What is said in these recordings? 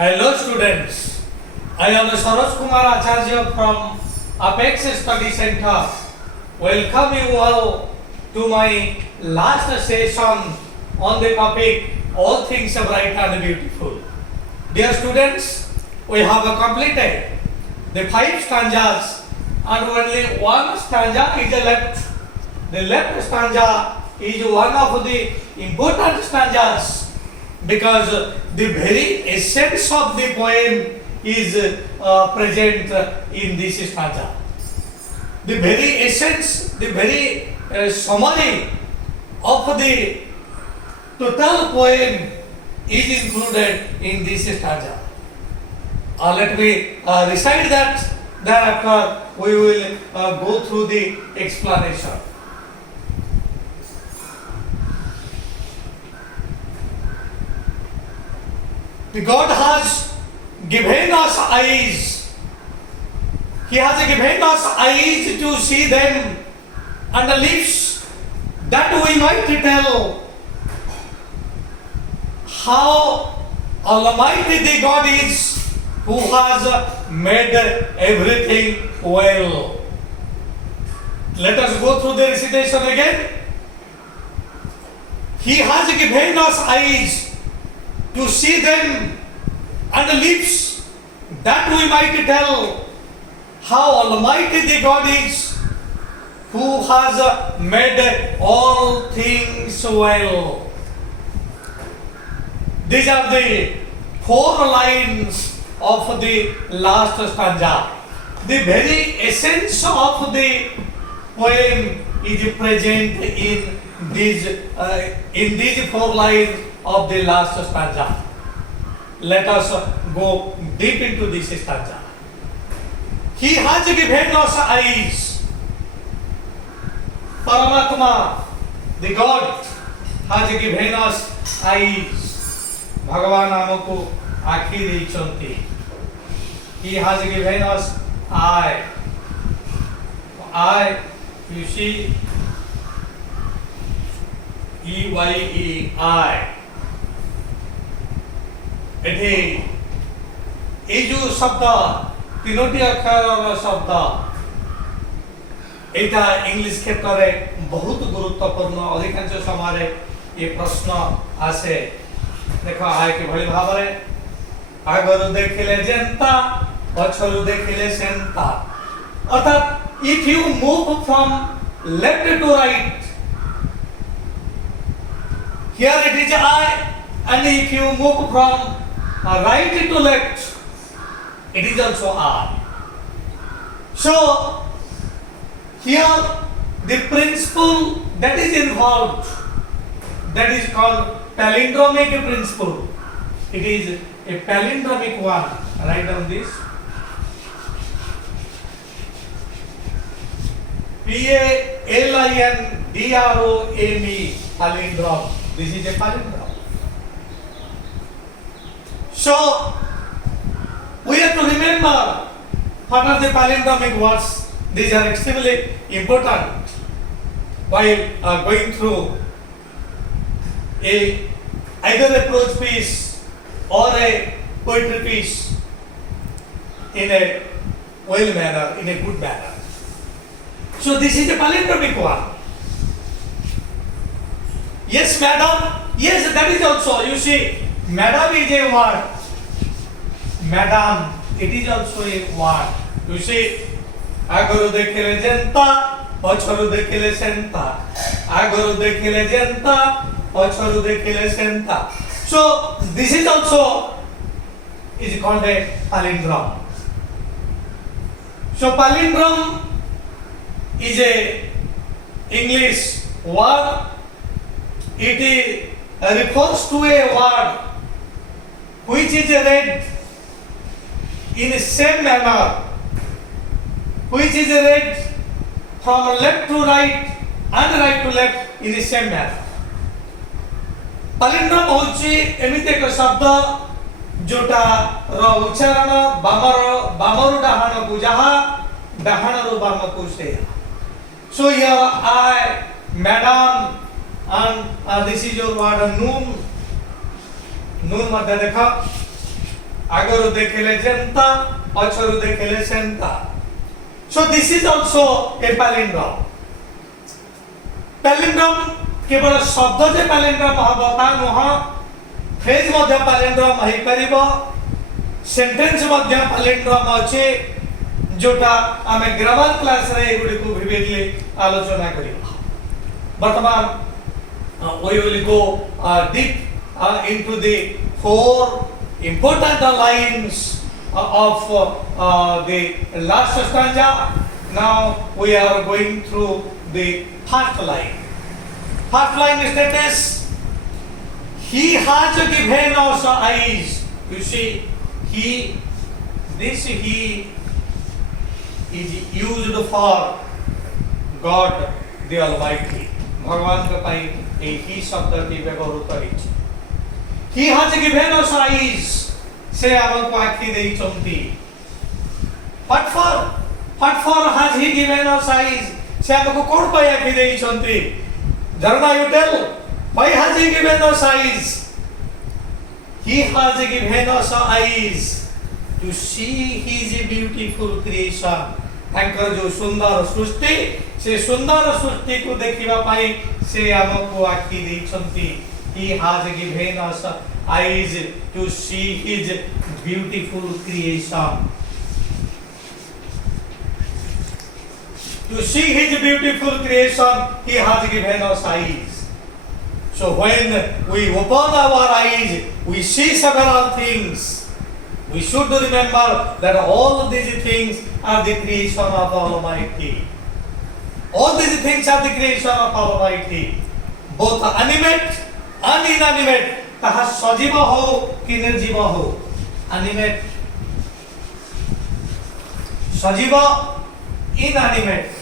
Hello students, I am Saroj Kumar Acharya from Apex Study Center. Welcome you all to my last session on the topic All Things Bright and Beautiful. Dear students, we have completed the 5 stanzas and only one stanza is left. The left stanza is one of the important stanzas because the very essence of the poem is present in this stanza. The very essence, the very summary of the total poem is included in this stanza. Let me recite that, thereafter we will go through the explanation. The God has given us eyes. He has given us eyes to see them and lips that we might tell how almighty the God is who has made everything well. Let us go through the recitation again. He has given us eyes to see them and lips that we might tell how almighty the God is who has made all things well. These are the 4 lines of the last stanza. The very essence of the poem is present in these 4 lines of the last stanza. Let us go deep into this stanza. He has given us eyes. Paramatma, the God, has given us eyes. Bhagavan amako आँखि ଦେଇଛନ୍ତି. He has given us eye. Eye, you see, E-Y-E, eye. ଏଠି ଏଇ ଯୋଉ ଶବ୍ଦ 3ଟି ଅକ୍ଷରର ଶବ୍ଦ ଏଇଟା English କ୍ଷେତ୍ରରେ ବହୁତ ଗୁରୁତ୍ୱପୂର୍ଣ୍ଣ. ଅଧିକାଂଶ ସମୟରେ ଏ ପ୍ରଶ୍ନ ଆସେ. ଦେଖ ଆଏ କିଭଳି ଭାବରେ ଆଗରୁ ଦେଖିଲେ ଯେନ୍ତା ପଛରୁ ଦେଖିଲେ ସେନ୍ତା. ଅର୍ଥାତ୍ if you move from left to right, here it is eye, and if you move from right to left, it is also eye. So here the principle that is involved, that is called palindromic principle. It is a palindromic one. Write down this. P-A-L-I-N-D-R-O-M-E, palindrome. This is a palindrome. So we have to remember what are the palindromic words. These are extremely important while going through either a prose piece or a poetry piece in a well manner, in a good manner. So this is a palindromic one. Yes, madam. Yes, that is also. You see, madam is a word. Madam, it is also a word. You see, aguru dekhile jenta, pacharu dekhile senta. Aguru dekhile jenta, pacharu dekhile senta. So this is also is called a palindrome. So palindrome is a English word. It refers to a word which is read in the same manner, which is read from left to right and right to left in the same manner. palindrome होची एमिति एक शब्द जोटा रो उच्चारण बामरु डाहाण को जहा डाहाण रो balm को से. So here I, madam, and this is your word noon. नून मध्य देखा Agaru dekhile jenta, pacharu dekhile senta. So this is also a palindrome. Palindrome केवल शब्द जे palindrome हबो ता नह फ्रेज मध्ये palindrome होई परिबो सेंटेंस मध्ये palindrome अछि जोटा आमे ग्रामर क्लास रे एगुडी को विविधली आलोचना करिबा वर्तमान we will go deep into the four important lines of the last stanza. Now we are going through the first line. First line status: He has given us eyes. You see, this he is used for God the Almighty. भगवान के पाई ही शब्द की व्यवहार करिछि. He has given us eyes. से हमको आँखि देई चंती. What for has he given us eyes? से हमको कौन पाई आँखि देई चंती. Jarna, you tell. Why has he given us eyes? He has given us eyes to see his beautiful creation. तांकर जो सुंदर सृष्टि से सुंदर सृष्टि को देखिबा पाई से हमको आँखि देई चंती. He has given us eyes to see his beautiful creation. To see his beautiful creation, he has given us eyes. So when we open our eyes, we see several things. We should remember that all these things are the creation of the Almighty. All these things are the creation of Almighty. Both animate and inanimate. ताहा सजीव हो कि निर्जीव हो. Animate, सजीव, inanimate.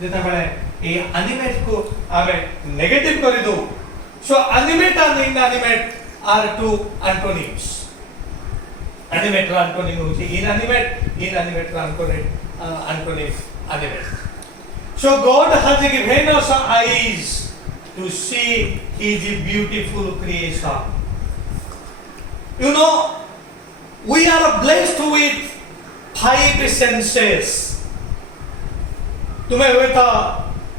जेता बेले ए animate को आमे negative करी दो. So animate and inanimate are two antonyms. Animate antonym होची inanimate, inanimate antonym animate. So God has given us eyes to see his beautiful creation. You know, we are blessed with 5 senses. तुम्हें हुए तो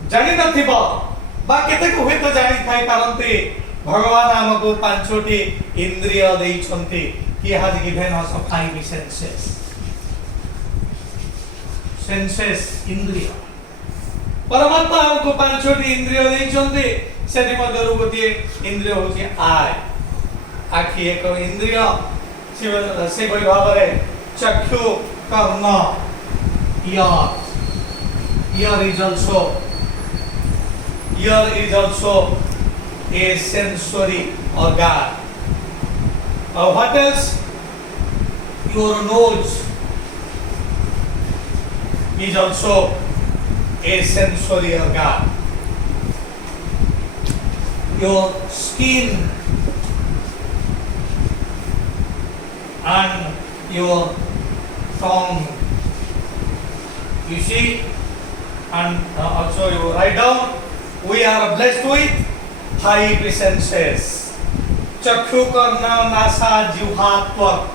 जानी न थी बा केते को हुए तो जानी थाई पारंती भगवान हमको पांचोटी इंद्रिय देई छंती. He has given us 5 senses. Senses इंद्रिय. परमात्मा हमको पांचोटी इंद्रिय देई छंती. सेति मध्यरु गोटे इंद्रिय होची आय. आखि एक इंद्रिय से भली भाबरे चक्षु कर्ण ear is also a sensory organ. What else? Your nose is also a sensory organ. Your skin and your tongue. You see, and also you write down. We are blessed with 5 senses. Chakshu, karna, nasa, jihva, tvak.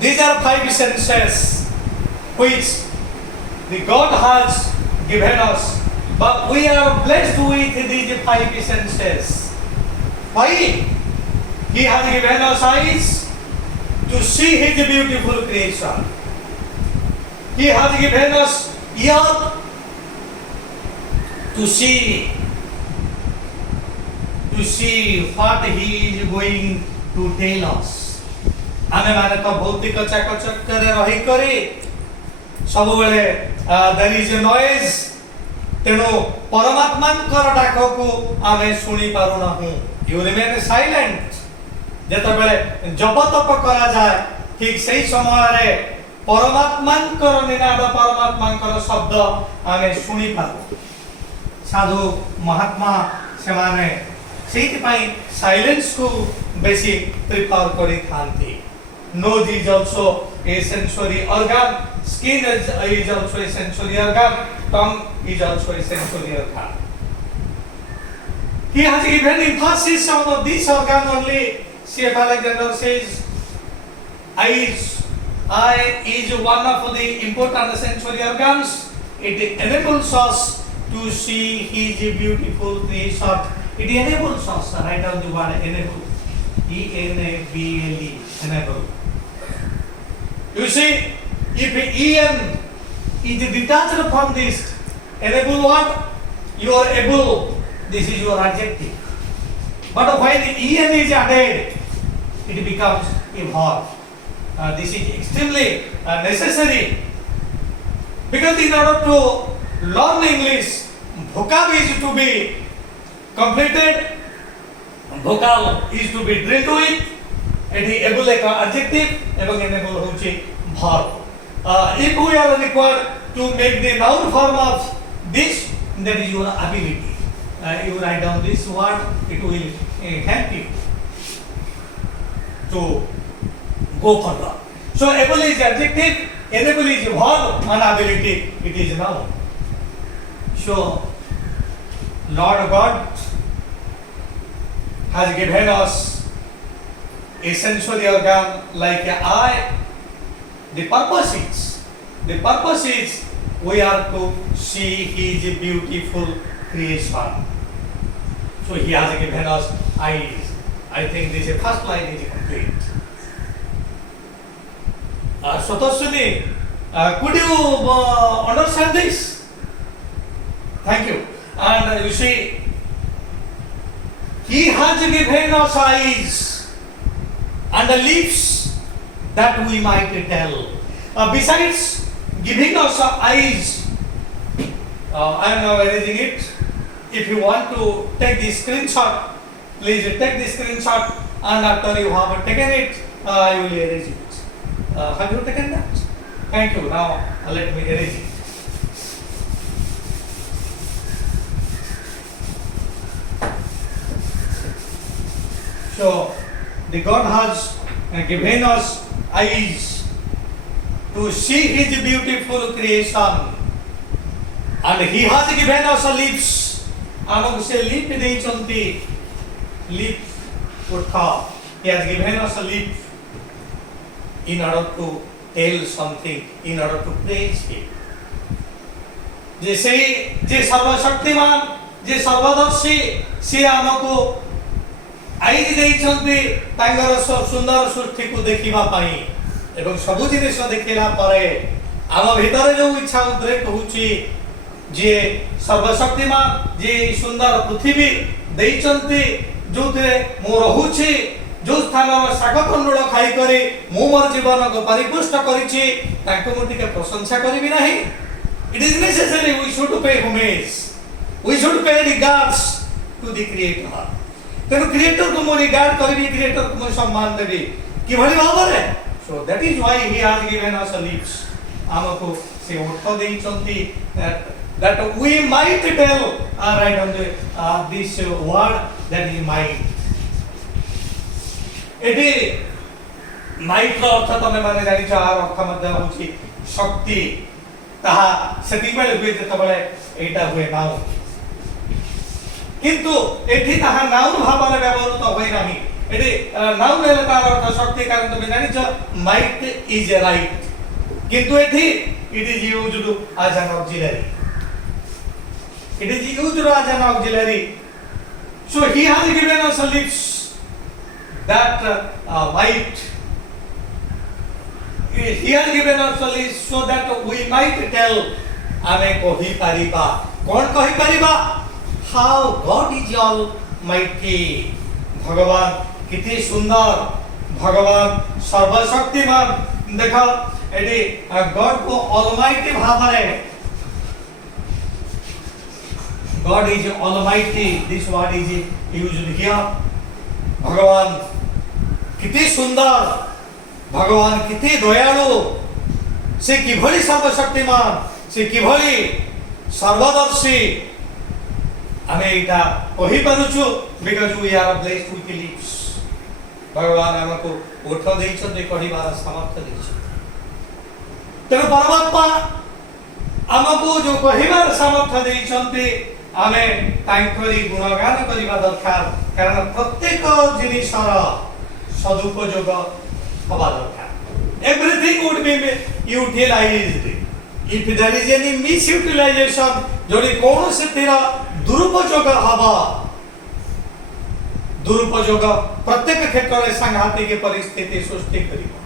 These are 5 senses which the God has given us. But we are blessed with these 5 senses. Why? He has given us eyes to see his beautiful creation. He has given us ear to see what he is going to tell us. आमे माने तो भौतिक चाकचक्य रे रही करे सब बेले there is a noise. तेणु परमात्मांकर डाक को आमे सुनी पारु नाहु. You remain silent. जेता बेले जप तप करा जाय ठीक सही समय रे परमात्मांकर निनाद परमात्मांकर शब्द आमे सुनी पारु. साधु महात्मा से माने सेति पई साइलेंस को बेसी प्रिफर करी थांती. Nose is also a sensory organ. Skin is also a sensory organ. Tongue is also a sensory organ. He has given emphasis on this organ only. C.F. Alexander says, eyes. Eye is one of the important sensory organs. It enables us to see His beautiful creation. It enables us. Write down the word enable. E-N-A-B-L-E. Enable. You see, if en is detached from this enable word, you are able. This is your adjective. But when en is added, it becomes a verb. This is extremely necessary, because in order to learn English, vocab is to be completed, vocab is to be drilled with. It is able like adjective, enable hoche verb. If we are required to make the noun form of this, that is your ability. You write down this word, it will help you to go further. So able is adjective, enable is verb, and ability it is noun. So Lord God has given us a sensory organ like an eye. The purpose is we are to see His beautiful creation. So He has given us eyes. I think this first line is complete. Swatashwini, could you understand this? Thank you. And you see, He has given us eyes and the lips that we might tell. Besides giving us eyes, I am now arranging it. If you want to take the screenshot, please take the screenshot, and after you have taken it, I will erase it. Have you taken that? Thank you. Now let me erase it. So the God has given us eyes to see His beautiful creation, and He has given us lips. आमको से lip नहीं चलती, lip उठा. He has given us a lip in order to tell something, in order to praise Him. जैसे जे सर्वशक्तिमान, जे सर्वदर्शी, से आमको eyes नहीं चलती तांगर सुंदर सृष्टि को देखिबा पाई एवं सबु जिनिस देखिला परे आम भीतर जो इच्छा उद्रेक होची जे सर्वशक्तिमान जे सुंदर पृथ्वी देइचंती जोते मो रहुची जो स्थान में शाग कंडोल खाई करे मो मोर जीवन को परिपुष्ट करिछि ताको मो टिके प्रशंसा करबी नाही. It is necessary we should pay homage, we should pay regards to the creator. तेनु क्रिएटर को मो रिगार्ड करबी, क्रिएटर को मो सम्मान देबी कि भली भाबरे. So that is why he has given us a lips. आमको से ओठ देइचंती that we might tell right on the this word that is might. एटी माइट रो अर्थ तमे माने जानि छ आर अर्थ मध्ये होछि शक्ति. ताहा सेति बेले हुए जतबेले एटा हुए नाउ, किंतु एठी ताहा नाउन भावना व्यवहृत होय नाही. एटी नाउन हेले तार अर्थ शक्ति, कारण तमे जानि छ माइट इज राइट, किंतु एठी it is used as an auxiliary. It is used as an auxiliary. So He has given us lips that might. He has given us lips so that we might tell. Ame kohi pariba. Kon kohi pariba? How God is almighty. Bhagavan kiti sundar. Bhagavan sarva shaktiman. देखो AD God को almighty Bhavre. God is almighty. This word is used here. भगवान कितने सुंदर, भगवान कितने दयालु, से किभली सर्वशक्तिमान, से किभली सर्वदर्शी. आमे इटा कहि पारुछु because we are blessed with lips. भगवान हमको ओठ देइछन कहिबार सामर्थ्य देइछन. तेणु परमात्मा हमको जो कहिबार सामर्थ्य देइछन्ते आमे तांकरी गुणगान करिबा दरकार, कारण प्रत्येक जिनिसर सदुपयोग हवा दरकार. everything would be utilized. If there is any misutilization, जोड़ी कौन से तेरा दुरुपयोग हवा, दुरुपयोग प्रत्येक क्षेत्र में सांघातिक परिस्थिति सृष्टि करिबा।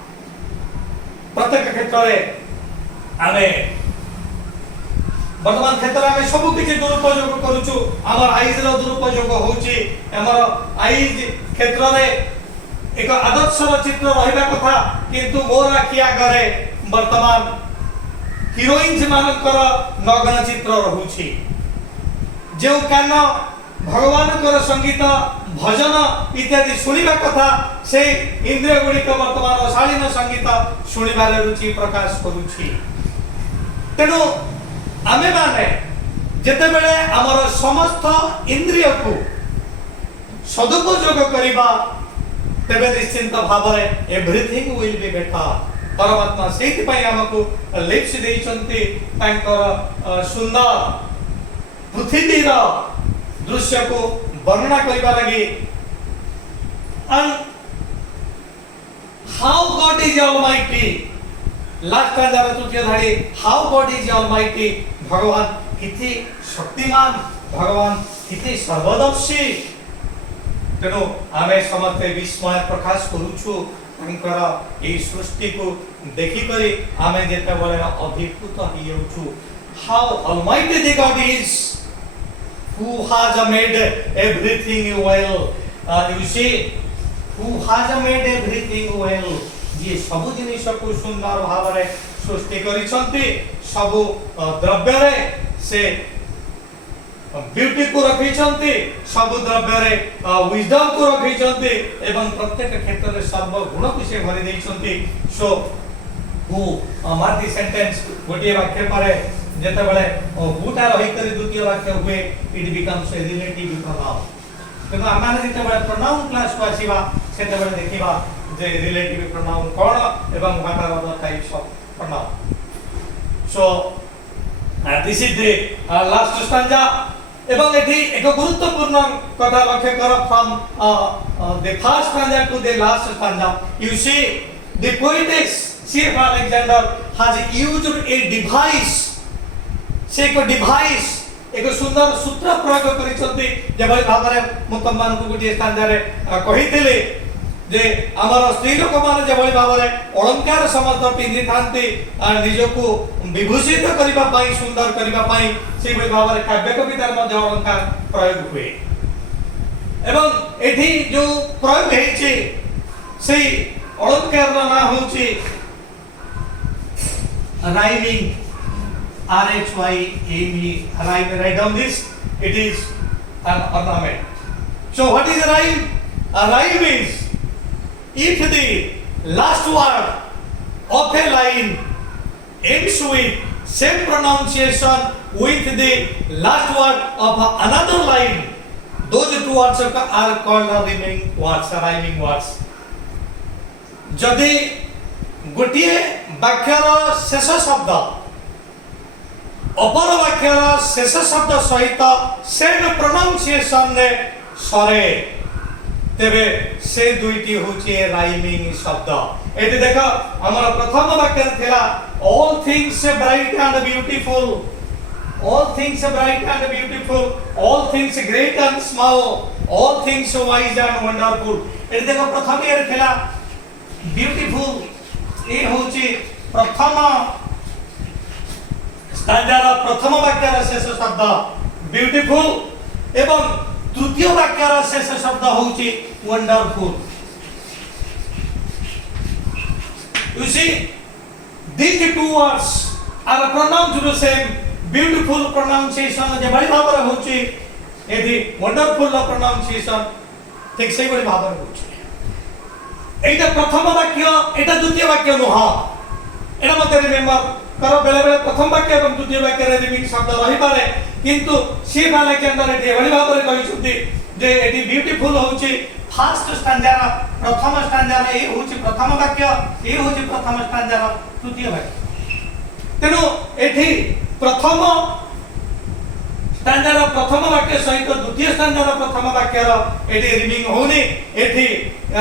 प्रत्येक क्षेत्र में आमे वर्तमान क्षेत्र में सब किसी दुरुपयोग करूछु। हमर आईज रो दुरुपयोग होउची। हमर आईज क्षेत्र में एक आदर्श चित्र रहिबा कथा, किंतु मोर आखिया घरे वर्तमान हिरोइन मानकर नग्न चित्र रहुछि। जो कान भगवान कर संगीत भजन इत्यादि सुनिबा कथा, से इंद्रिय गुड़िक वर्तमान अशालीन संगीत सुनिबार रुचि प्रकाश करुछि। तेणु आमे माने जेते बेले हमर समस्त इंद्रिय को सदुपयोग करिबा, तेबे निश्चिंत भाव एवरीथिंग विल बी बेटर। परमात्मा सेति पई हमको लिप्स देइचंती तांकर सुंदर पृथ्वीर दृश्य को वर्णना करिबा लागि। And how God is almighty, last जरा तृतीय धाड़ी, हाउ गॉड इज ऑलमाइटी, भगवान किति शक्तिमान, भगवान किति सर्वदर्शी। तेणु आमे समस्ते विस्मय प्रकाश करूछु तांकर ए सृष्टि को देखि करी आमे जेते बळे अभिभूत हियौछु। How almighty the god is, who has made everything well. You see, who has made everything well. जे सब जिनिस को सुंदर भाव रे सृष्टि करिसंती, सब द्रव्य रे से ब्यूटी को रखिसंती, सब द्रव्य रे विजडम को रखिसंती, एवं प्रत्येक क्षेत्र रे सर्व गुण को से भरि दैसंती। सो who मार दी सेंटेंस गोटे वाक्य पारे जेते बेले बुटा रही करी द्वितीय वाक्य हुए, it becomes a relative pronoun. किंतु आमाने जेते बेले प्रोनाउन क्लास को आसीबा, सेते बेले देखिबा जे रिलेटिव प्रोनाउन कोन एवं what are the types of pronoun. So this is the last stanza. एवं एठी एक गुरुत्वपूर्ण कथा लक्ष्य कर, from the first stanza to the last stanza you see the poetics C.F. Alexander has used a device, से एक डिवाइस, एक सुंदर सूत्र प्रयोग करिसंती। जेबे भाबरे मुतम्मान को गुटी स्टैंजा रे कहिथिले जे हमर स्त्री लोक माने जेबे भाबरे अलंकार समस्त पिंधि थांती आ निज को विभूषित करिबा पई, सुंदर करिबा पई, से भाबरे काव्य कवितार मध्ये अलंकार प्रयोग हुए। एवं एठी जो प्रयोग हेछि से अलंकार ना होछि rhyming, R-H-Y-M-E, rhyme. Write down this. It is an ornament. So what is a rhyme? A rhyme is if the last word of a line ends with same pronunciation with the last word of another line, those two words are called rhyming words, rhyming words. जदि गोटिए वाक्यर शेष शब्द अपर वाक्यर शेष शब्द सहित same pronunciation ने सरे, तेबे से दुईटी होची राइमिंग शब्द। एटी देखो हमर प्रथम वाक्य थिला all things bright and beautiful, all things bright and beautiful, all things great and small, all things wise and wonderful. Eighty देखो प्रथम ईयर थिला ब्यूटीफुल, ये होची प्रथम स्टैंजार प्रथम वाक्यर शेष शब्द ब्यूटीफुल, एवं तृतीय वाक्यर शेष शब्द होची wonderful. You see, these two words are pronounced the same. Beautiful pronunciation जे बड़ी भाव रे होची, एदी वंडरफुल pronunciation ठीक सही बड़ी भाव रे होची। एटा प्रथम वाक्य, एटा द्वितीय वाक्य नुहा। एटा मते रिमेंबर करो, बेले बेले प्रथम वाक्य एवं द्वितीय वाक्य रे रिमिंग शब्द रही पारे, किंतु सी वाले के अंदर एटी बड़ी भाव रे कहिसुती जे एटी ब्यूटीफुल होची फर्स्ट स्टैंजार, प्रथम स्टैंजार ए होची प्रथम वाक्य, ए होची प्रथम स्टैंजार द्वितीय वाक्य। तेनु एठी प्रथम स्टैंडर प्रथम वाक्य सहित द्वितीय स्टैंडर प्रथम वाक्य एटी रिमिंग होनी एटी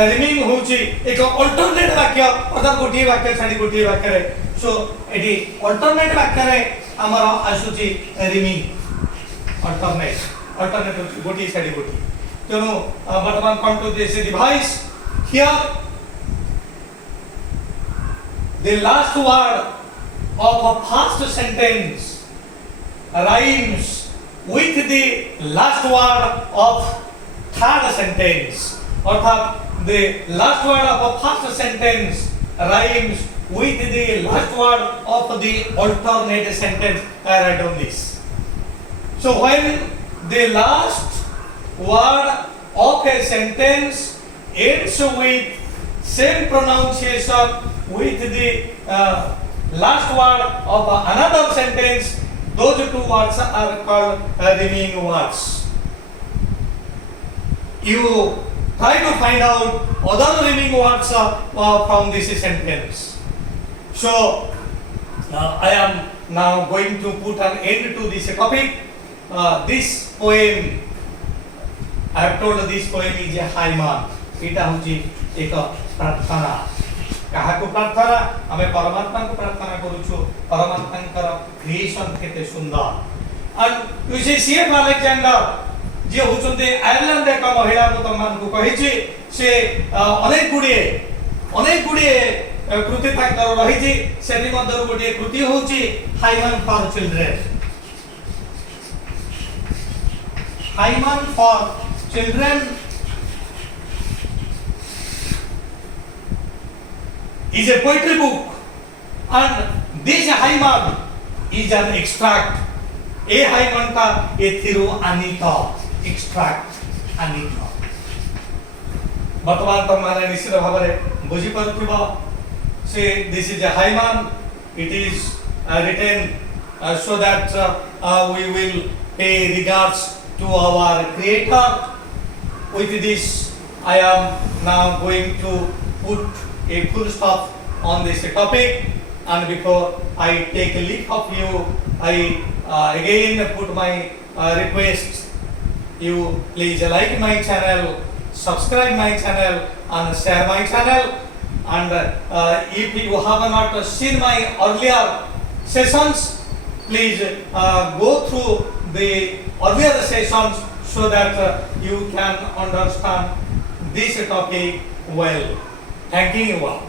रिमिंग होची एक अल्टरनेट वाक्य अर्थात गोटे वाक्य छाड़ी गोटे वाक्य रे सो एटी अल्टरनेट वाक्य रे हमर आसुची रिमिंग अल्टरनेट गोटे छाड़ी गोटे तेनु वर्तमान come to this device here the last word of a first sentence rhymes with the last word of third sentence अर्थात the last word of a first sentence rhymes with the last word of the alternate sentence. I write on this. So when the last word of a sentence ends with same pronunciation with the last word of another sentence, those two words are called rhyming words. You try to find out other rhyming words from this sentence. So I am now going to put an end to this topic. This poem, I have told this poem is a hymn. Ita hoji eka प्रार्थना काहाको प्रार्थना हमें परमात्मा को प्रार्थना करूछु परमात्मा कर creation केते सुंदर and you see CF Alexander जे होचंते आयरलैंड एक महिला को तमान को कहिछि से अनेक गुडे कृति ताकर रहिछि सेनि मधर गोटे कृति होछि hymn for children is a poetry book and this hymn is an extract a hymn ka ethiru anita extract anita बर्तमान तमाने निश्चित भाବରେ बुझी पारुथिबा से this is a hymn it is written so that we will pay regards to our creator. With this I am now going to put a full stop on this topic, and before I take a leave of you, I again put my request. You please like my channel, subscribe my channel, and share my channel. And if you have not seen my earlier sessions, please go through the earlier sessions so that you can understand this topic well. Thanking you all.